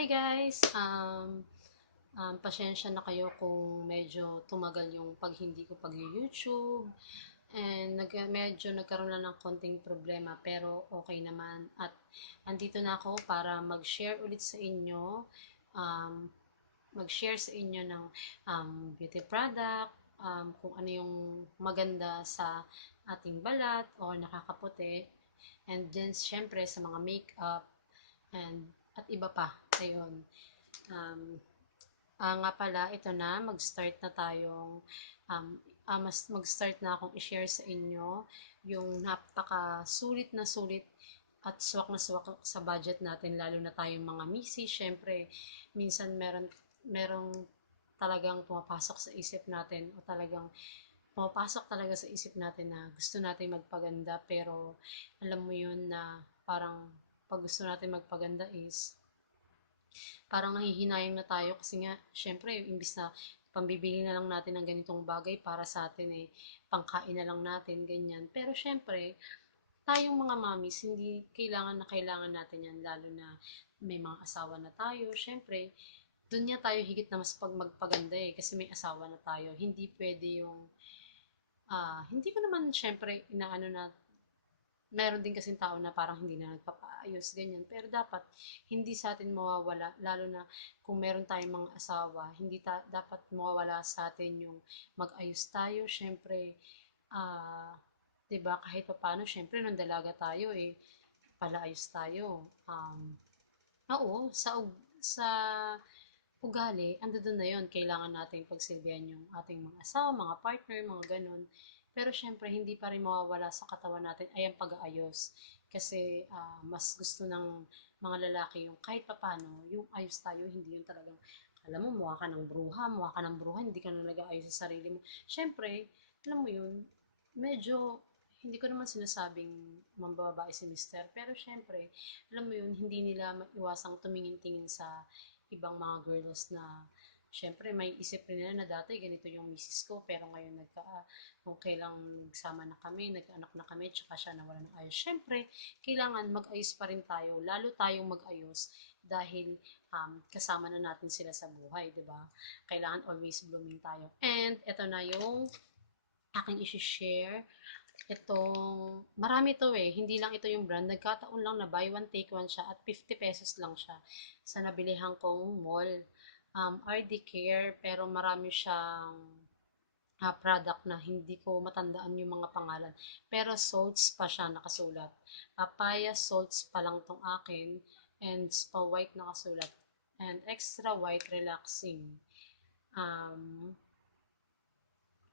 Hi guys! Pasensya na kayo kung medyo tumagal yung hindi ko pag-YouTube and medyo nagkaroon lang ng konting problema pero okay naman at andito na ako para mag-share ulit sa inyo mag-share sa inyo ng beauty product, kung ano yung maganda sa ating balat o nakakaputi, and then syempre sa mga makeup at iba pa. Ayun. Um, nga pala, ito na, mag-start na tayong, mag-start na akong i-share sa inyo yung napaka-sulit na sulit at swak na swak sa budget natin, lalo na tayong mga misi. Syempre, minsan merong talagang pumapasok sa isip natin o talagang pumapasok talaga sa isip natin na gusto natin magpaganda pero alam mo yun na parang pag gusto natin magpaganda is parang nanghihinayang na tayo kasi nga, syempre, imbis na pambibili na lang natin ng ganitong bagay para sa atin pangkain na lang natin, ganyan. Pero syempre, tayong mga mamis, hindi kailangan natin yan, lalo na may mga asawa na tayo. Syempre, doon niya tayo higit na mas magpaganda kasi may asawa na tayo. Hindi pwede yung, hindi ko naman syempre inaano na meron din kasing tao na parang hindi na nagpapaayos, ganyan. Pero dapat, hindi sa atin mawawala, lalo na kung meron tayong mga asawa, hindi dapat mawawala sa atin yung mag-ayos tayo. Siyempre, ah, 'di ba kahit pa paano, siyempre, nung dalaga tayo, palaayos tayo. Oo, sa ugali, ando doon na yon. Kailangan natin pagsilbihan yung ating mga asawa, mga partner, mga ganun. Pero syempre, hindi pa rin mawawala sa katawan natin ay ang pag-aayos. Kasi mas gusto ng mga lalaki yung kahit papano, yung ayos tayo, hindi yung talagang, alam mo, mukha ka ng bruha, hindi ka na nag-aayos sa sarili mo. Syempre, alam mo yun, medyo, hindi ko naman sinasabing mambababae si mister, pero syempre, alam mo yun, hindi nila maiwasang tumingin-tingin sa ibang mga girls na syempre may isip rin nila na dati ganito yung misis ko pero ngayon kung kailang nagsama na kami, nagkaanak na kami, tsaka siya nawala ng ayos. Syempre, kailangan mag-ayos pa rin tayo, lalo tayong mag-ayos dahil kasama na natin sila sa buhay, di ba? Kailangan always blooming tayo. And ito na yung aking isi-share. Marami to hindi lang ito yung brand. Nagkataon lang na buy one, take one siya at 50 pesos lang siya sa nabilihan kong mall. RD Care, pero marami siyang product na hindi ko matandaan yung mga pangalan. Pero salts pa siya nakasulat. Papaya salts pa lang tong akin and spa white nakasulat. And extra white relaxing. Um,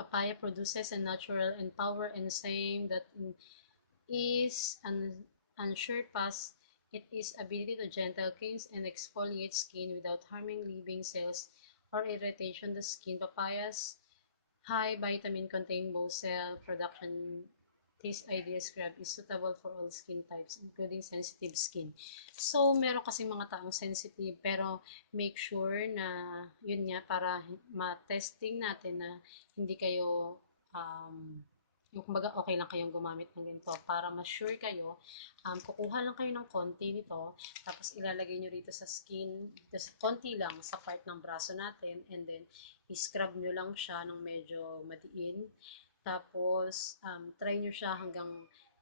Papaya produces a natural and power enzyme that is unsurpassed. It is ability to gentle cleanse and exfoliate skin without harming living cells or irritation the skin. Papayas high vitamin contain both cell production. This ideal scrub is suitable for all skin types, including sensitive skin. So, meron kasi mga taong sensitive, pero make sure na, yun nga, para ma-testing natin na hindi kayo, yung kumbaga okay lang kayong gumamit ng ganito para ma-sure kayo, kukuha lang kayo ng konti nito, tapos ilalagay nyo rito sa skin, dito sa konti lang sa part ng braso natin, and then i-scrub nyo lang siya ng medyo madiin. Tapos, try nyo siya hanggang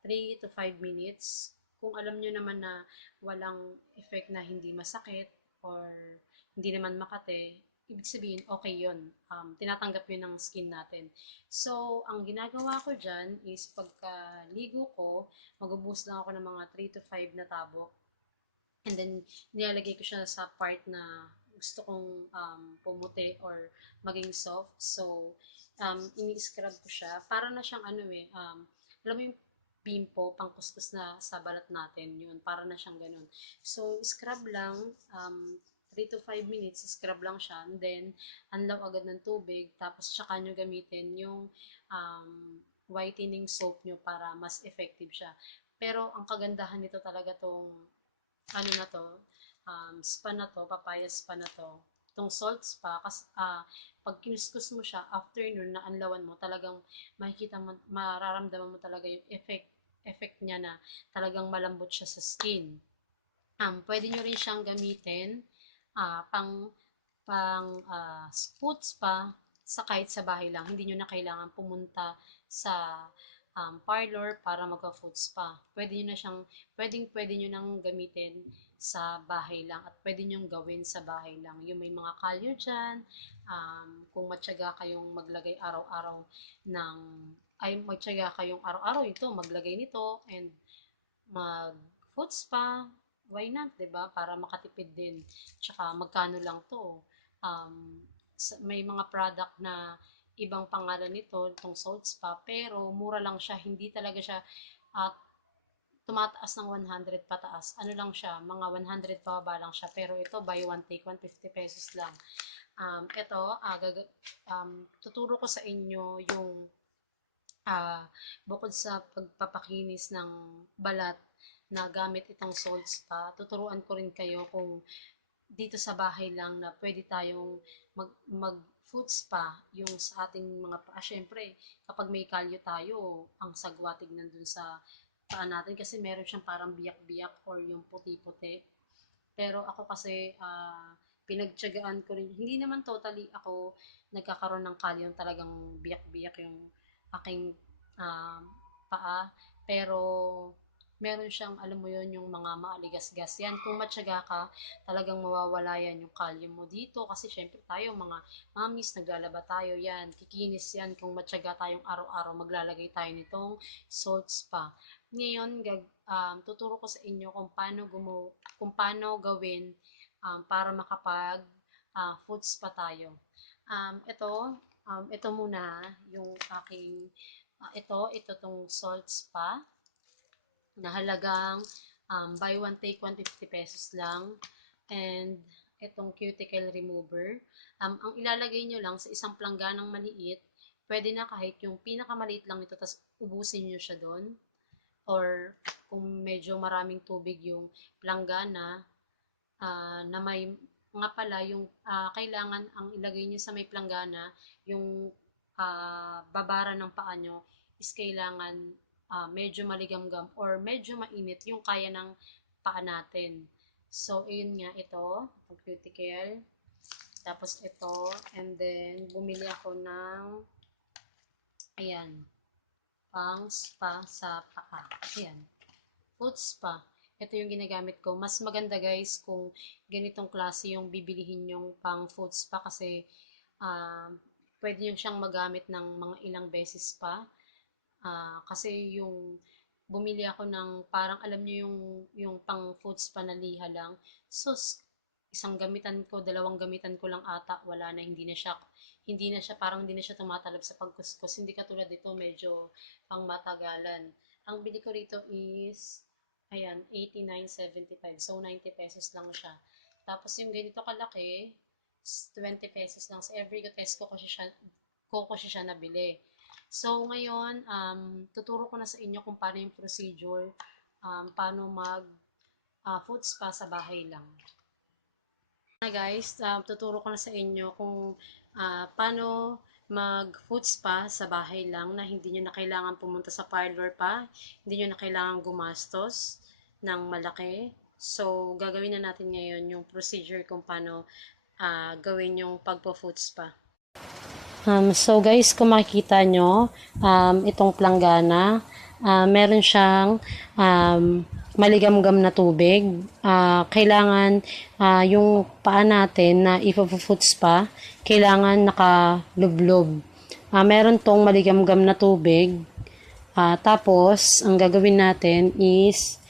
3 to 5 minutes. Kung alam nyo naman na walang effect na hindi masakit or hindi naman makate, ibig sabihin, okay yun. Tinatanggap yun ng skin natin. So, ang ginagawa ko dyan is pagkaligo ko, mag-ubus lang ako ng mga 3 to 5 na tabo. And then, nilalagay ko siya sa part na gusto kong pumuti or maging soft. So, ini-scrub ko siya. Para na siyang alam mo yung bimpo, pangkuskus na sa balat natin, yun, para na siyang ganun. So, scrub lang, 3 to 5 minutes, scrub lang siya, and then, anlaw agad ng tubig, tapos tsaka nyo gamitin yung whitening soap nyo para mas effective siya. Pero, ang kagandahan nito talaga tong ano na to, spa na to, papaya spa na to, itong salt spa, kasi pag kiniskus mo siya, after nun, na anlawan mo, talagang makikita mo, mararamdaman mo talaga yung effect niya na talagang malambot siya sa skin. Pwede nyo rin siyang gamitin pang food spa sa kahit sa bahay lang. Hindi nyo na kailangan pumunta sa parlor para mag-food spa. Pwede nyo nang gamitin sa bahay lang at pwede nyo gawin sa bahay lang. Yung may mga kalyo dyan, kung matyaga kayong maglagay araw-araw matyaga kayong araw-araw ito, maglagay nito and mag food spa, why not, 'di ba? Para makatipid din. Tsaka magkano lang 'to? May mga product na ibang pangalan nito, itong Salt Spa, pero mura lang siya, hindi talaga siya at tumataas ng 100 pataas. Ano lang siya, mga 100 pababa lang siya. Pero ito, buy one, take one, 50 pesos lang. Ito, tuturo ko sa inyo yung bukod sa pagpapakinis ng balat na gamit itong Salt Spa, tuturuan ko rin kayo kung dito sa bahay lang na pwede tayong mag food spa yung sa ating mga paa. Syempre, kapag may kalyo tayo, ang sagwatig nandun sa paa natin kasi meron siyang parang biyak-biyak or yung puti-puti. Pero ako kasi, pinagtyagaan ko rin. Hindi naman totally ako nagkakaroon ng kalyo talagang biyak-biyak yung aking um, paa. Pero meron siyang, alam mo yon yung mga maaligasgas. Yan, kung matyaga ka, talagang mawawala yan yung kalyo mo dito. Kasi syempre tayo, mga mamis, naglalaba tayo yan. Kikinis yan kung matyaga tayong araw-araw. Maglalagay tayo nitong salt spa. Ngayon, tuturo ko sa inyo kung paano gawin para makapag food spa tayo. Ito muna yung aking ito tong salt spa na halagang buy one take one 50 pesos lang, and itong cuticle remover. Ang ilalagay nyo lang sa isang plangganang maliit, pwede na kahit yung pinakamaliit lang nito, tapos ubusin nyo siya doon. Or kung medyo maraming tubig yung planggana, na may nga pala yung kailangan ang ilagay nyo sa may planggana, yung babara ng paa nyo is kailangan medyo maligamgam or medyo mainit yung kaya ng paa natin. So, ayun nga ito, itong cuticle. Tapos ito, and then bumili ako ng ayan, pang spa sa paa. Ayan, foot spa. Ito yung ginagamit ko. Mas maganda guys kung ganitong klase yung bibilihin yung pang foot spa kasi pwede nyo siyang magamit ng mga ilang beses pa. Kasi yung bumili ako ng parang alam nyo yung pang food spa na liha lang. So, isang gamitan ko, dalawang gamitan ko lang ata, wala na, parang hindi na siya tumatalab sa pagkuskus. Hindi katulad dito, medyo pang matagalan. Ang bili ko rito is, ayan, 89.75. So, 90 pesos lang siya. Tapos yung ganito kalaki, 20 pesos lang. Sa every test ko siya nabili. So, ngayon, tuturo ko na sa inyo kung paano yung procedure, paano mag foot spa sa bahay lang. Guys, tuturo ko na sa inyo kung paano mag foot spa sa bahay lang na hindi nyo na kailangan pumunta sa parlor pa, hindi nyo na kailangan gumastos ng malaki. So, gagawin na natin ngayon yung procedure kung paano gawin yung pagpo-foot spa. So guys, kung makikita nyo, itong planggana, meron siyang maligamgam na tubig. Kailangan yung paa natin na ipo-foot spa, kailangan nakalublob. Meron tong maligamgam na tubig. Tapos, ang gagawin natin is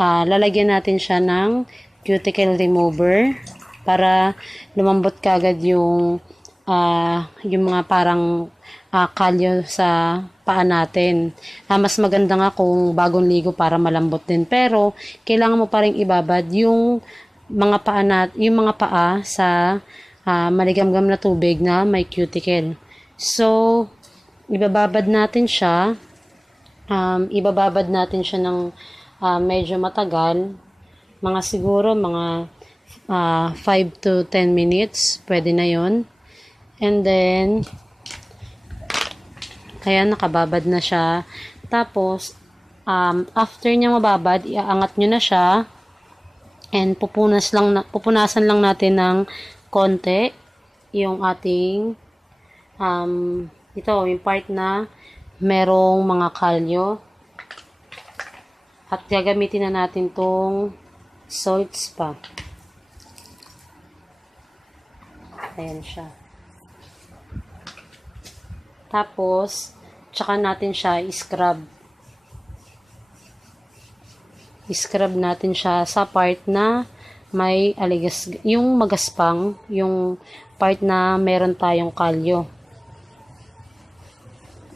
lalagyan natin siya ng cuticle remover para lumambot kagad yung mga parang kalyo sa paa natin. Mas maganda nga kung bagong ligo para malambot din. Pero, kailangan mo pa rin ibabad yung mga paa sa maligamgam na tubig na may cuticle. So, ibababad natin siya. Ibababad natin siya ng medyo matagal. Siguro mga 5 to 10 minutes. Pwede na yon. And then, kaya nakababad na siya. Tapos, after niya mababad, iaangat nyo na siya. And pupunasan lang natin ng konti yung ating ito, yung part na merong mga kalyo. At gagamitin na natin tong salt spa. Ayan siya. Tapos, tsaka natin siya i-scrub. I-scrub natin siya sa part na may yung magaspang, yung part na meron tayong kalyo.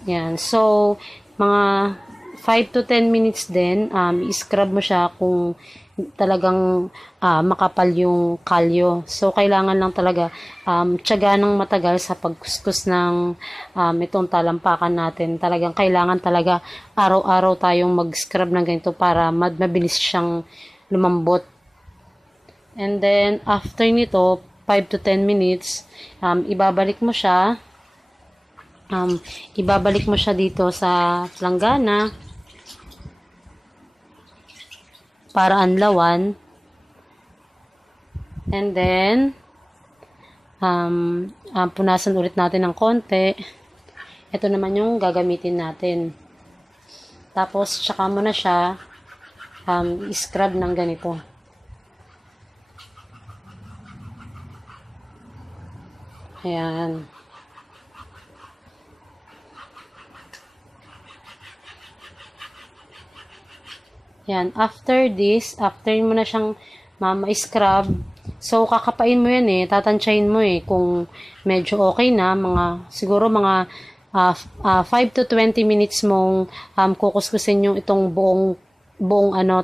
Yan. So, mga 5 to 10 minutes din, i-scrub mo siya kung talagang makapal yung kalyo. So, kailangan lang talaga tiyaga ng matagal sa pagkuskus ng itong talampakan natin. Talagang kailangan talaga araw-araw tayong mag-scrub ng ganito para mabilis siyang lumambot. And then, after nito, 5 to 10 minutes, ibabalik mo siya dito sa planggana para anlawan. And then, punasan ulit natin ng konti. Ito naman yung gagamitin natin. Tapos, tsaka mo na siya i-scrub ng ganito. Ayan. Yan. After mo na siyang ma-scrub. So, kakapain mo yan Tatansyahin mo kung medyo okay na. Siguro mga 5 to 20 minutes mong kukuskusin yung itong buong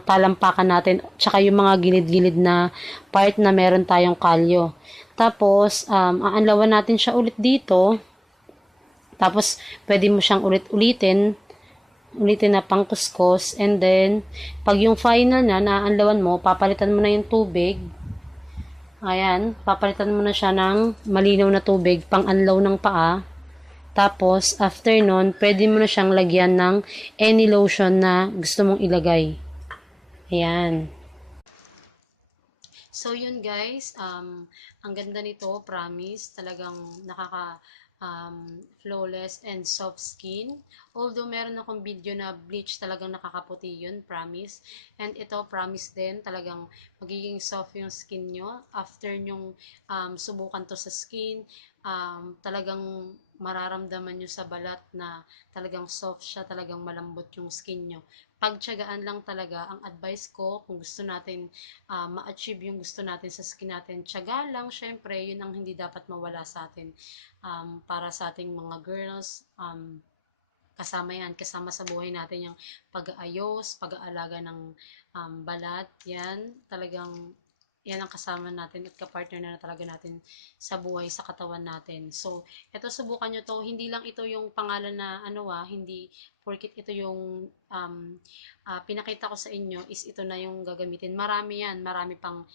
talampakan natin. Tsaka yung mga gilid-gilid na part na meron tayong kalyo. Tapos, aanlawan natin siya ulit dito. Tapos, pwede mo siyang ulitin na pangkuskus, and then pag yung final na naanlawan mo, papalitan mo na yung tubig. Ayan, papalitan mo na siya ng malinaw na tubig pang anlaw ng paa. Tapos after nun, pwede mo na siyang lagyan ng any lotion na gusto mong ilagay. Ayan. So yun guys, ang ganda nito, promise, talagang flawless and soft skin. Although meron akong video na bleach, talagang nakakaputi yun, promise. And ito, promise din, talagang magiging soft yung skin nyo. After nyong subukan to sa skin, talagang mararamdaman nyo sa balat na talagang soft siya, talagang malambot yung skin nyo. Pagtiyagaan lang talaga, ang advice ko, kung gusto natin ma-achieve yung gusto natin sa skin natin, tiyaga lang, syempre, yun ang hindi dapat mawala sa atin. Para sa ating mga girls, kasama sa buhay natin yung pag-aayos, pag-aalaga ng balat, yan, talagang yan ang kasama natin at kapartner na talaga natin sa buhay, sa katawan natin. So, ito, subukan nyo to. Hindi lang ito yung pangalan na hindi porkit ito yung pinakita ko sa inyo is ito na yung gagamitin. Marami yan, marami pang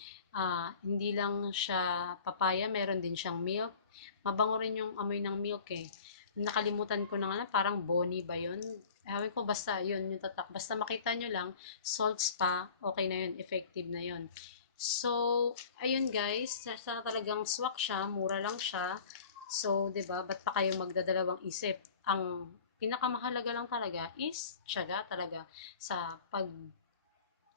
hindi lang siya papaya, meron din siyang milk. Mabango rin yung amoy ng milk Nakalimutan ko na nga, parang Bonnie ba yun? Ewan ko, basta yun yung tatak. Basta makita nyo lang, salt spa, okay na yun, effective na yun. So, ayun guys, sa talagang swak siya, mura lang siya. So, 'di ba? Ba't pa kayo magdadalawang isip? Ang pinakamahalaga lang talaga is tiyaga talaga sa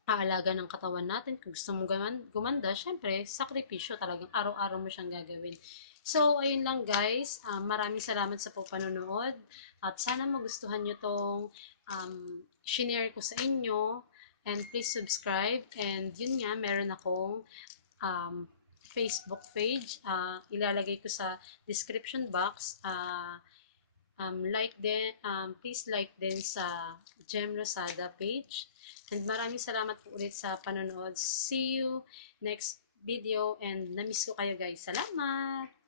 aalaga ng katawan natin. Kung gusto mong gumanda, syempre, sakripisyo talagang araw-araw mo siyang gagawin. So, ayun lang guys. Maraming salamat sa panonood. At sana magustuhan nyo tong shinare ko sa inyo. And please subscribe. And yun nga, meron akong Facebook page. Ilalagay ko sa description box. Please like din sa Gem Rosada page. And maraming salamat po ulit sa panonood. See you next video and namiss ko kayo guys. Salamat!